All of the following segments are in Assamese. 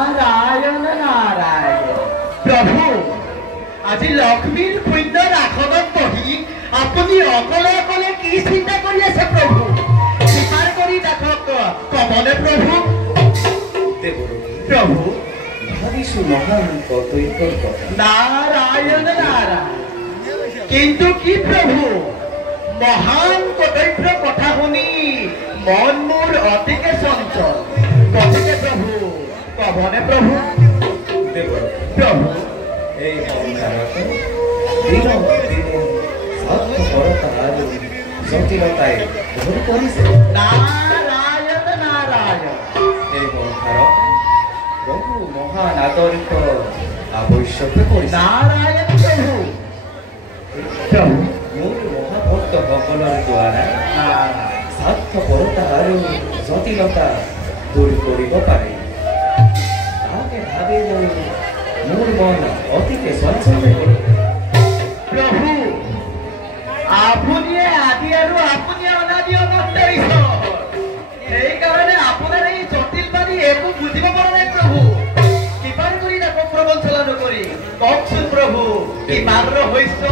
নাৰায়ণ নাৰায়ণ প্ৰভু আজি লক্ষ্মীৰ পুণ্যৰ আসনত বহি আপুনি অকলে অকলে কি চিন্তা কৰি আছে প্ৰভু স্বীকাৰ কৰি দেখক কমলে প্ৰভু প্ৰভু ভাবিছো মহান কৰ্তব্যৰ কথা নাৰায়ণ নাৰায়ণ কিন্তু কি প্ৰভু মহান কৰ্তব্যৰ কথা শুনি মন মোৰ অতিকে চঞ্চল গতিকে প্ৰভু কবনে প্ৰভু প্ৰভু এই সংসাৰত দিনক দিনে স্বাৰ্থপৰতা আৰু জটিলতাই ভৰ কৰিছে নাৰায়ণ নাৰায়ণ এই সংসাৰত বহু মহান আদৰ্শ আৱশ্যক কৰিছে নাৰায়ণ প্ৰভু প্ৰভু মোৰ মহাভক্তসকলৰ দ্বাৰা স্বাৰ্থপৰতা আৰু জটিলতা দূৰ কৰিব পাৰে তাকে ভাবি মোৰ মন অতিকে চঞ্চল হৈ পৰে প্ৰভু আপুনিয়ে আদি আৰু আপুনিয়ে অনাদি অনন্ত ঈশ্বৰ সেইকাৰণে আপোনাৰ এই জটিলবাদী একো বুজিব পৰা নাই প্ৰভু কিমান কৰি দেখক প্ৰবঞ্চনা নকৰি কওকচোন প্ৰভু কিমান ৰহস্য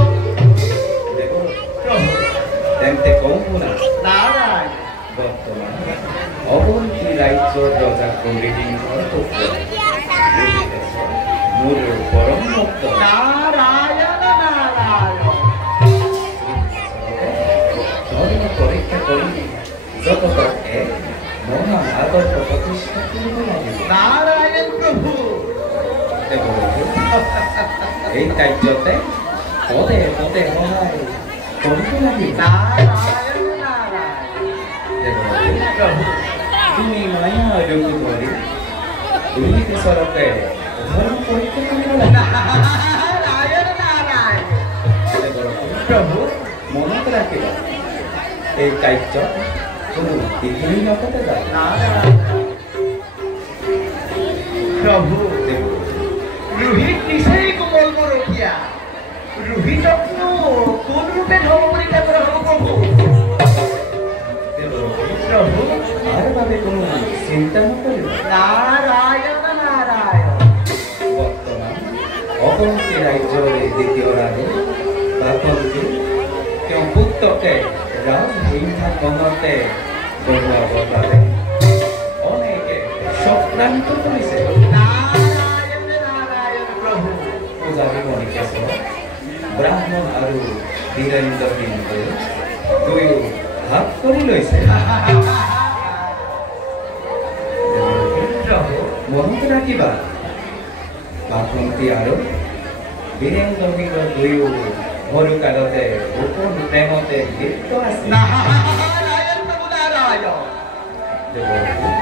প্ৰভু তেন্তে কওঁ শুনা নাৰায়ণ বৰ্তমান অৱন্তী ৰাজ্যৰ ৰজা কলিদিনৰ পুত্ৰ মোৰ পৰম ভক্ত নাৰায়ণ নাৰায়ণ ধৰ্ম পৰীক্ষা কৰি জগতত এক মহান আদৰ্শ প্ৰতিষ্ঠা কৰিব লাগিব নাৰায়ণ প্ৰভু এই কাৰ্যতে পদে পদে সহায় কৰিব লাগিব নাৰায়ণ নাৰায়ণ প্ৰভু তুমি মায়া ৰূপ ধৰি দুই ওচৰতে ধৰ্ম পৰীক্ষা কৰিব লাগিব নাৰায়ণ নাৰায়ণ প্ৰভু মনত ৰাখিবা এই কাৰ্য কোনো বিঘ্নিনতে যায় নাৰায়ণ প্ৰভু ৰোহিত নিচেই কোমল গৰখীয়া ৰোহিতকনো কোন ৰূপে ধৰ্ম পৰীক্ষা কৰা হ'ব প্ৰভু প্ৰভু তাৰ বাবে কোনো চিন্তা নকৰিবা নাৰায়ণ নাৰায়ণ বৰ্তমান অৱন্তী ৰাজ্যৰে দ্বিতীয় ৰাণী বাসন্তী তেওঁ পুত্ৰকে ৰাজসিংহাসনতে বহোৱাবৰ বাবে অনেকে চক্ৰান্ত কৰিছে নাৰায়ণ নাৰায়ণ প্ৰভু পূজাৰী মণিকেশ্বৰ ব্ৰাহ্মণ আৰু বীৰেন্দ্ৰ সিংহে দুয়ো ভাগ কৰি লৈছে মনত ৰাখিবা বাসন্তী আৰু বীৰেন্দ্ৰ সিংহ দুয়ো সৰু কালতে গোপন প্ৰেমতে লিপ্ত আছিল নাৰায়ণ প্ৰভু নাৰায়ণ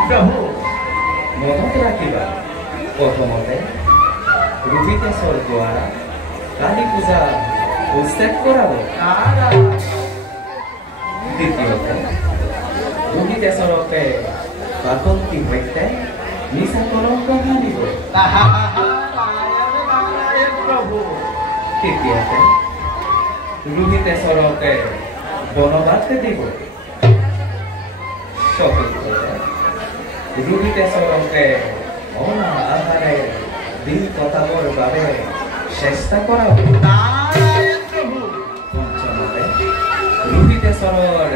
প্ৰভু মনত ৰাখিবা প্ৰথমতে ৰোহিতেশ্বৰ দ্বাৰা কালী পূজা উচ্ছেদ কৰাব নাৰায়ণ দ্বিতীয়তে ৰোহিতেশ্বৰকে বাসন্তী সৈতে মিছা কলংক সানিব নাৰায়ণ নাৰায়ণ প্ৰভু তৃতীয়তে ৰোহিতেশ্বৰকে বনবাস দিব চতুৰ্থতে ৰোহিতেশ্বৰকে অনাহাৰে দিন কটাবৰ বাবে চেষ্টা কৰাব নাৰায়ণ প্ৰভু পঞ্চমতে ৰোহিতেশ্বৰৰ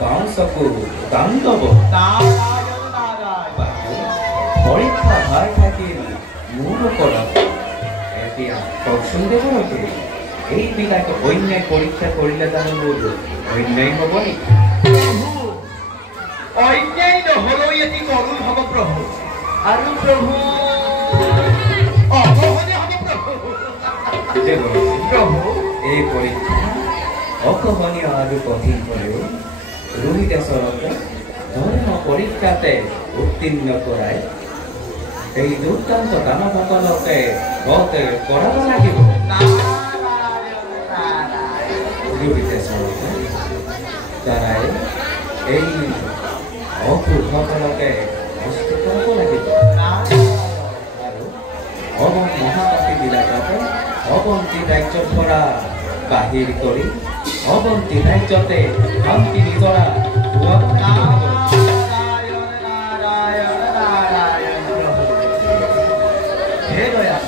বাওঁ চকু দান ল'ব নাৰায়ণ নাৰায়ণ পৰীক্ষা ভাৰ থাকিল মোৰ ওপৰত এতিয়া কওকচোন দেৱৰকে এইবিলাক অন্যায় পৰীক্ষা কৰিলে জানো মোৰ অন্যায় হ'ব নেকি প্ৰভু অন্যায় নহ'লেও এটি কৰুণ হ'ব প্ৰভু আৰু প্ৰভু অসহনীয় হ'ব প্ৰভু প্ৰভু এই পৰীক্ষা অসহনীয় আৰু কঠিন হ'লেও ৰোহিতেশ্বৰকে ধৰ্ম পৰীক্ষাতে উত্তীৰ্ণ কৰাই এই দুৰ্দান্ত দানৱসকলকে বধ কৰাব লাগিব নাৰায়ণ নাৰায়ণ ৰোহিতেশ্বৰকে দ্বাৰাই এই অসুৰসকলকে নষ্ট কৰাব লাগিব আৰু মহাপাপীবিলাককে অৱন্তী ৰাজ্যৰ পৰা বাহিৰ কৰি অৱন্তী ৰাজ্যতে শান্তি নিজৰা হোৱাব লাগিব। নাৰায়ণ নাৰায়ণ নাৰায়ণ হে দয়াল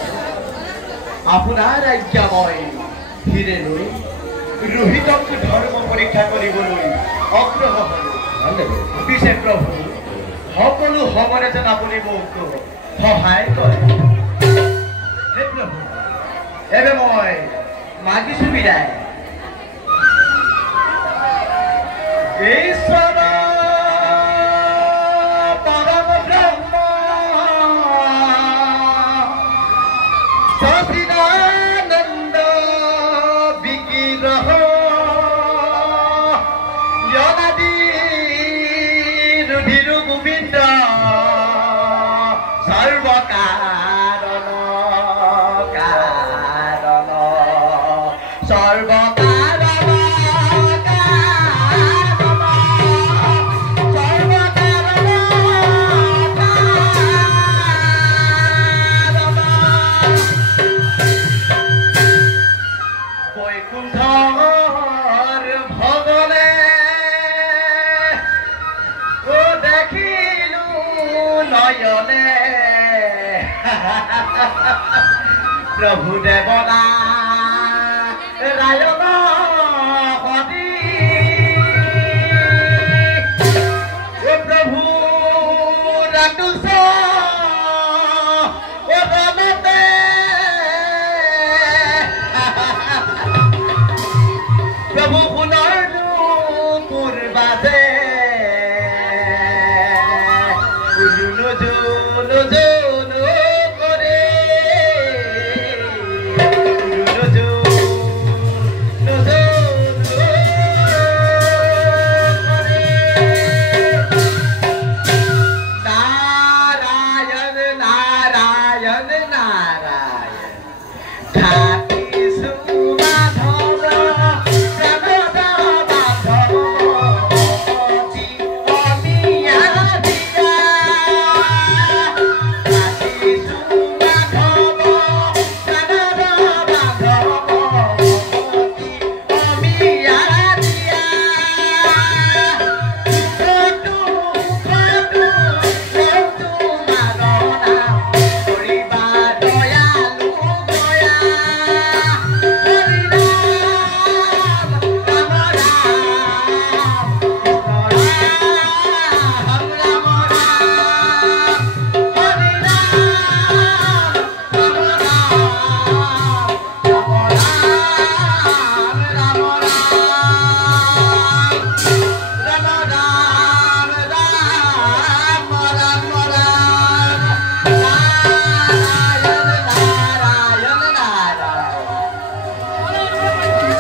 আপোনাৰ আজ্ঞাময় হিৰে লৈ ৰোহিতক ধৰ্ম পৰীক্ষা কৰিবলৈ অগ্ৰহ হলো পিছে প্ৰভু সকলো সময়তে যেন আপুনি মোক সহায় কৰে হে প্ৰভু এবে মই মাগিছো বিদায় ঈশ্বৰ পৰম ব্ৰহ্ম সচিদানন্দ বিগ্ৰহ জনাদি ৰুধিৰ গোবিন্দ সৰ্বকাৰণ কাৰণ সৰ্বকাৰণ বৈকুণ্ঠৰ ভগলে ও দেখিলো নয়নে প্ৰভু দেৱতা ৰায়ন সদী ও প্ৰভু ৰাতুষ ও ৰমতে প্ৰভু পুনৰনো পূৰ্বাতে কৰে নাৰায়ণ নাৰায়ণ নাৰায়ণ থাকিছো মাধৱ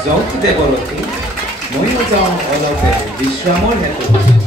যাওক দেৱলতী ময়ো যাওঁ অলপে বিশ্ৰামৰ হেতু